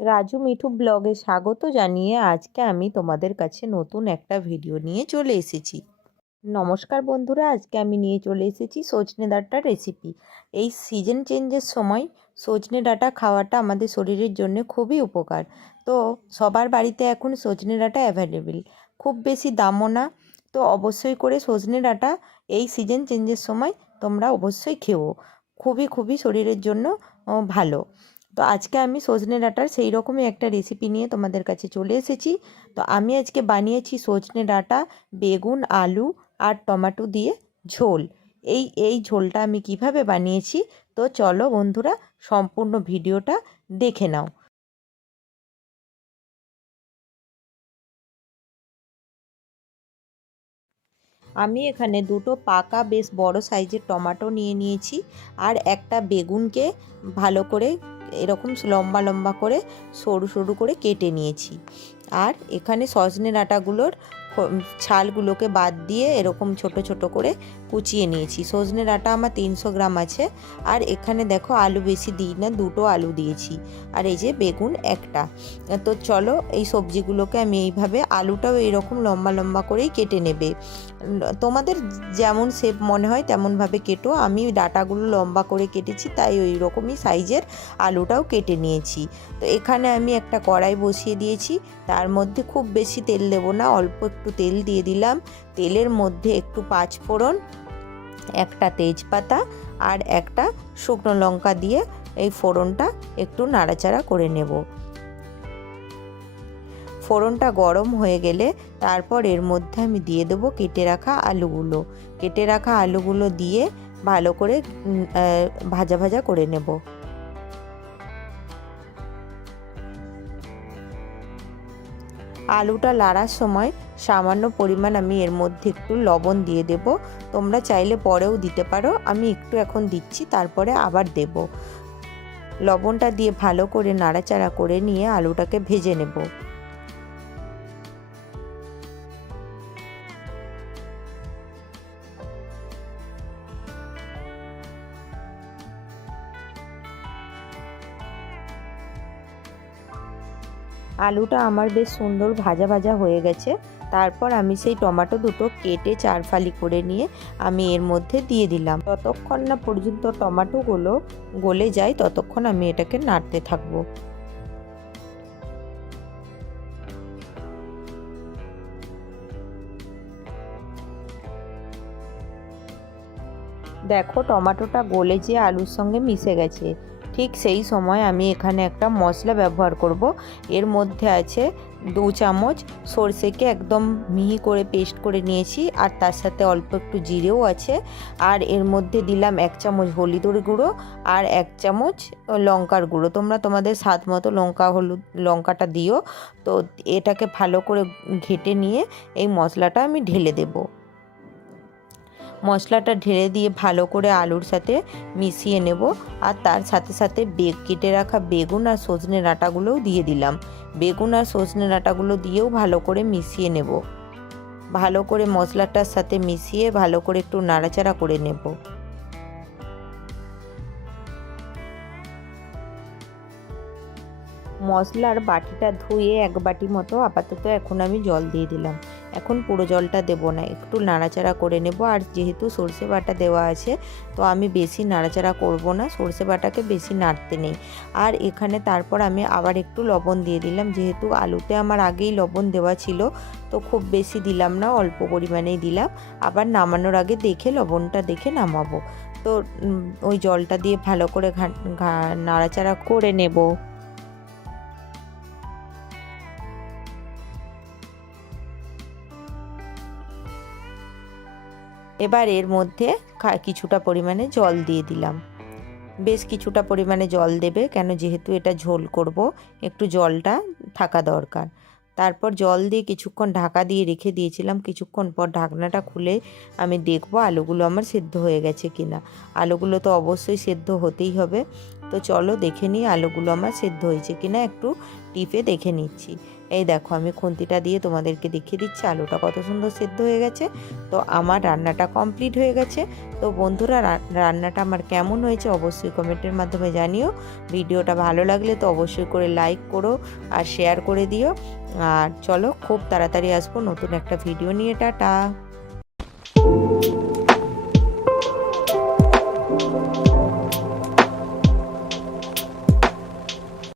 রাজু মিঠু ব্লগে স্বাগত জানিয়ে আজকে আমি তোমাদের কাছে নতুন একটা ভিডিও নিয়ে চলে এসেছি। নমস্কার বন্ধুরা, আজকে আমি নিয়ে চলে এসেছি সজনে ডাঁটার রেসিপি এই সিজন চেঞ্জের সময় সজনে ডাঁটা খাওয়াটা আমাদের শরীরের জন্য খুবই উপকার। তো সবার বাড়িতে এখন সজনে ডাঁটা অ্যাভেলেবেল খুব বেশি দামও না, তো অবশ্যই করে সজনে ডাঁটা এই সিজন চেঞ্জের সময় তোমরা অবশ্যই খেও। খুবই খুবই শরীরের জন্য ভালো। তো আজকে আমি সজনে ডাঁটার সেই রকমই একটা রেসিপি নিয়ে তোমাদের কাছে চলে এসেছি। তো আমি আজকে বানিয়েছি সজনে ডাঁটা, বেগুন, আলু আর টমাটো দিয়ে ঝোল। এই এই ঝোলটা আমি কীভাবে বানিয়েছি তো চলো বন্ধুরা সম্পূর্ণ ভিডিওটা দেখে নাও। আমি এখানে দুটো পাকা বেশ বড় সাইজের টমাটো নিয়ে নিয়েছি আর একটা বেগুনকে ভালো করে এরকম লম্বা লম্বা করে সরু সরু করে কেটে নিয়েছি। আর এখানে সজনের ডাঁটাগুলোর খ- ছালগুলোকে বাদ দিয়ে এরকম ছোট ছোট করে কুচিয়ে নিয়েছি। সজনে ডাঁটা আমার তিনশো গ্রাম আছে। আর এখানে দেখো আলু বেশি দিই না, দুটো আলু দিয়েছি। আর এই যে বেগুন একটা। তো চলো এই সবজিগুলোকে আমি এইভাবে আলুটাও এইরকম লম্বা লম্বা করেই কেটে নেবে। তোমাদের যেমন শেপ মনে হয় তেমনভাবে কেটো। আমি ডাটাগুলো লম্বা করে কেটেছি, তাই ওই রকমই সাইজের আলুটাও কেটে নিয়েছি। তো এখানে আমি একটা কড়াই বসিয়ে দিয়েছি। তার মধ্যে খুব বেশি তেল দেবো না, অল্প একটু তেল দিয়ে দিলাম। তেলের মধ্যে একটু পাঁচ ফোড়ন, একটা তেজপাতা আর একটা শুকনো লঙ্কা দিয়ে এই ফোড়নটা একটু নাড়াচাড়া করে নেব। ফোড়নটা গরম হয়ে গেলে তারপর এর মধ্যে আমি দিয়ে দেবো কেটে রাখা আলুগুলো। কেটে রাখা আলুগুলো দিয়ে ভালো করে ভাজা ভাজা করে নেব। আলুটা লাড়ার সময় সামান্য পরিমাণ আমি এর মধ্যে একটু লবণ দিয়ে দেব। তোমরা চাইলে পরেও দিতে পারো। আমি একটু এখন দিচ্ছি, তারপরে আবার দেব। লবণটা দিয়ে ভালো করে নাড়াচাড়া করে নিয়ে আলুটাকে ভেজে নেব। আলুটা আমার বেশ সুন্দর ভাজা ভাজা হয়ে গেছে। তারপর আমি সেই টমেটো দুটো কেটে চার ফালি করে নিয়ে আমি এর মধ্যে দিয়ে দিলাম। ততক্ষণ না পর্যন্ত টমেটোগুলো গলে যায়, ততক্ষণ আমি এটাকে নাড়তে থাকব। দেখো, টমেটোটা গলে যে আলুর সঙ্গে মিশে গেছে। ঠিক সেই সময় আমি এখানে একটা মশলা ব্যবহার করব। এর মধ্যে আছে দু চামচ সর্ষেকে একদম মিহি করে পেস্ট করে নিয়েছি আর তার সাথে অল্প একটু জিরেও আছে। আর এর মধ্যে দিলাম এক চামচ হলুদের গুঁড়ো আর এক চামচ লঙ্কার গুঁড়ো। তোমরা তোমাদের স্বাদ মতো লঙ্কা, হলুদ, লঙ্কাটা দিও। তো এটাকে ভালো করে ঘেটে নিয়ে এই মশলাটা আমি ঢেলে দেবো। মশলাটা ঢেলে দিয়ে ভালো করে আলুর সাথে মিশিয়ে নেব। আর তার সাথে সাথে বেগ কেটে রাখা বেগুন আর সজনে ডাঁটাগুলোও দিয়ে দিলাম। বেগুন আর সজনে ডাঁটাগুলো দিয়েও ভালো করে মিশিয়ে নেব। ভালো করে মশলাটার সাথে মিশিয়ে ভালো করে একটু নাড়াচাড়া করে নেব। মশলার বাটিটা ধুয়ে এক বাটি মতো আপাতত এখন আমি জল দিয়ে দিলাম। এখন পুরো জলটা দেব না, একটু নাড়াচাড়া করে নেব। আর যেহেতু সর্ষে বাটা দেওয়া আছে, তো আমি বেশি নাড়াচাড়া করব না, সর্ষে বাটাকে বেশি নাড়তে নেই। আর এখানে তারপর আমি আবার একটু লবণ দিয়ে দিলাম। যেহেতু আলুতে আমার আগেই লবণ দেওয়া ছিল, তো খুব বেশি দিলাম না, অল্প পরিমাণেই দিলাম। আবার নামানোর আগে দেখে, লবণটা দেখে নামাবো। তো ওই জলটা দিয়ে ভালো করে নাড়াচাড়া করে নেব। এবার এর মধ্যে কিছুটা পরিমাণে জল দিয়ে দিলাম। বেশ কিছুটা পরিমাণে জল দেবে, কেন যেহেতু এটা ঝোল করব, একটু জলটা থাকা দরকার। তারপর জল দিয়ে কিছুক্ষণ ঢাকা দিয়ে রেখে দিয়েছিলাম, কিছুক্ষণ পর ঢাকনাটা খুলে আমি দেখব আলুগুলো আমার সেদ্ধ হয়ে গেছে কিনা। আলুগুলো তো অবশ্যই সেদ্ধ হতেই হবে। তো চলো দেখে নিই আলুগুলো আমার সেদ্ধ হয়েছে কিনা, একটু টিপে দেখে নিচ্ছি। এই দেখো, আমি খুন্তিটা দিয়ে তোমাদেরকে দেখিয়ে দিচ্ছি, আলুটা কত সুন্দর সেদ্ধ হয়ে গেছে। তো আমার রান্নাটা কমপ্লিট হয়ে গেছে। তো বন্ধুরা রান্নাটা আমার কেমন হয়েছে অবশ্যই কমেন্টের মাধ্যমে জানিও। ভিডিওটা ভালো লাগলে তো অবশ্যই করে লাইক করো আর শেয়ার করে দিও। আর চলো, খুব তাড়াতাড়ি আসব নতুন একটা ভিডিও নিয়ে, টাটা।